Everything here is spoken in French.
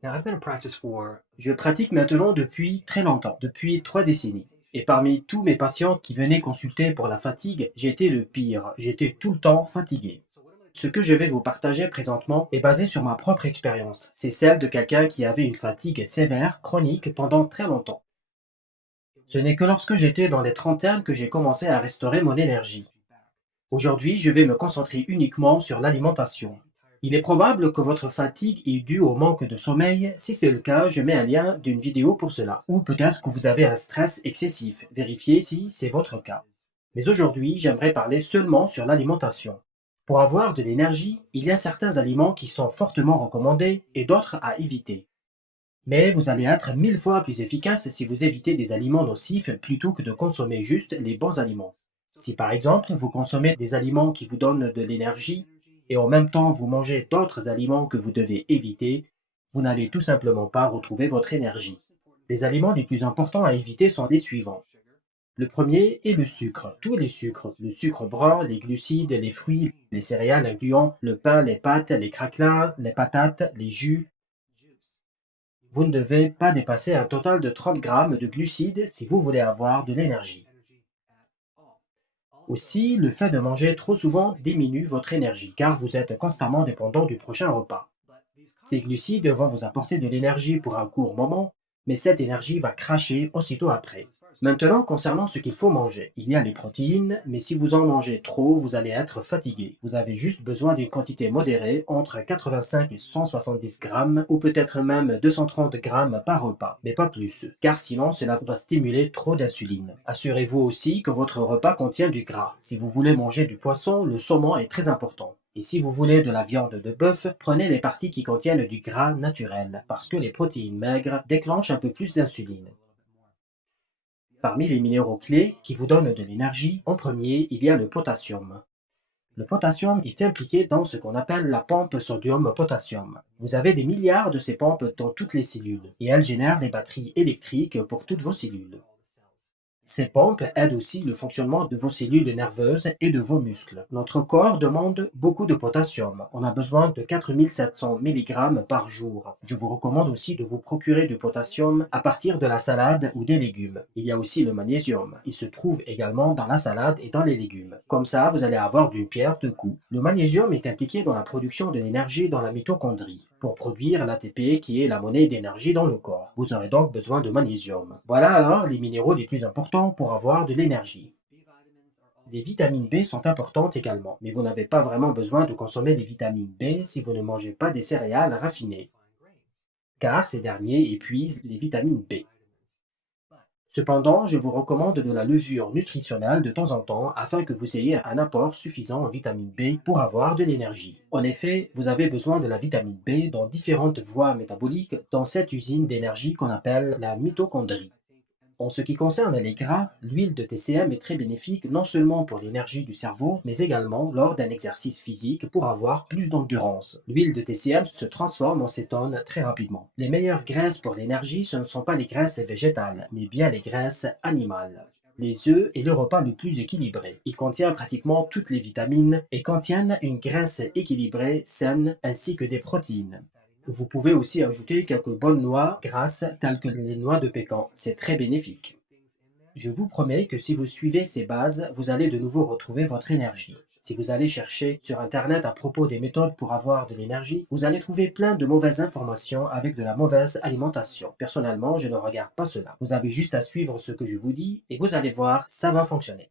Now, I've been in practice for Je pratique maintenant depuis très longtemps, depuis 3 décennies. Et parmi tous mes patients qui venaient consulter pour la fatigue, j'étais le pire. J'étais tout le temps fatigué. Ce que je vais vous partager présentement est basé sur ma propre expérience. C'est celle de quelqu'un qui avait une fatigue sévère, chronique, pendant très longtemps. Ce n'est que lorsque j'étais dans les trentaines que j'ai commencé à restaurer mon énergie. Aujourd'hui, je vais me concentrer uniquement sur l'alimentation. Il est probable que votre fatigue est due au manque de sommeil. Si c'est le cas, je mets un lien d'une vidéo pour cela. Ou peut-être que vous avez un stress excessif. Vérifiez si c'est votre cas. Mais aujourd'hui, j'aimerais parler seulement sur l'alimentation. Pour avoir de l'énergie, il y a certains aliments qui sont fortement recommandés et d'autres à éviter. Mais vous allez être 1000 fois plus efficace si vous évitez des aliments nocifs plutôt que de consommer juste les bons aliments. Si par exemple vous consommez des aliments qui vous donnent de l'énergie et en même temps vous mangez d'autres aliments que vous devez éviter, vous n'allez tout simplement pas retrouver votre énergie. Les aliments les plus importants à éviter sont les suivants. Le premier est le sucre, tous les sucres, le sucre brun, les glucides, les fruits, les céréales incluant le pain, les pâtes, les craquelins, les patates, les jus. Vous ne devez pas dépasser un total de 30 grammes de glucides si vous voulez avoir de l'énergie. Aussi, le fait de manger trop souvent diminue votre énergie car vous êtes constamment dépendant du prochain repas. Ces glucides vont vous apporter de l'énergie pour un court moment, mais cette énergie va cracher aussitôt après. Maintenant, concernant ce qu'il faut manger, il y a les protéines, mais si vous en mangez trop, vous allez être fatigué. Vous avez juste besoin d'une quantité modérée, entre 85 et 170 grammes, ou peut-être même 230 grammes par repas, mais pas plus, car sinon cela va stimuler trop d'insuline. Assurez-vous aussi que votre repas contient du gras. Si vous voulez manger du poisson, le saumon est très important. Et si vous voulez de la viande de bœuf, prenez les parties qui contiennent du gras naturel, parce que les protéines maigres déclenchent un peu plus d'insuline. Parmi les minéraux clés qui vous donnent de l'énergie, en premier, il y a le potassium. Le potassium est impliqué dans ce qu'on appelle la pompe sodium-potassium. Vous avez des milliards de ces pompes dans toutes les cellules, et elles génèrent des batteries électriques pour toutes vos cellules. Ces pompes aident aussi le fonctionnement de vos cellules nerveuses et de vos muscles. Notre corps demande beaucoup de potassium. On a besoin de 4700 mg par jour. Je vous recommande aussi de vous procurer du potassium à partir de la salade ou des légumes. Il y a aussi le magnésium. Il se trouve également dans la salade et dans les légumes. Comme ça, vous allez avoir d'une pierre deux coups. Le magnésium est impliqué dans la production de l'énergie dans la mitochondrie pour produire l'ATP qui est la monnaie d'énergie dans le corps. Vous aurez donc besoin de magnésium. Voilà alors les minéraux les plus importants pour avoir de l'énergie. Les vitamines B sont importantes également, mais vous n'avez pas vraiment besoin de consommer des vitamines B si vous ne mangez pas des céréales raffinées, car ces derniers épuisent les vitamines B. Cependant, je vous recommande de la levure nutritionnelle de temps en temps afin que vous ayez un apport suffisant en vitamine B pour avoir de l'énergie. En effet, vous avez besoin de la vitamine B dans différentes voies métaboliques dans cette usine d'énergie qu'on appelle la mitochondrie. En ce qui concerne les gras, l'huile de TCM est très bénéfique non seulement pour l'énergie du cerveau, mais également lors d'un exercice physique pour avoir plus d'endurance. L'huile de TCM se transforme en cétone très rapidement. Les meilleures graisses pour l'énergie, ce ne sont pas les graisses végétales, mais bien les graisses animales. Les œufs est le repas le plus équilibré. Il contient pratiquement toutes les vitamines et contiennent une graisse équilibrée, saine, ainsi que des protéines. Vous pouvez aussi ajouter quelques bonnes noix grasses telles que les noix de pécan. C'est très bénéfique. Je vous promets que si vous suivez ces bases, vous allez de nouveau retrouver votre énergie. Si vous allez chercher sur Internet à propos des méthodes pour avoir de l'énergie, vous allez trouver plein de mauvaises informations avec de la mauvaise alimentation. Personnellement, je ne regarde pas cela. Vous avez juste à suivre ce que je vous dis et vous allez voir, ça va fonctionner.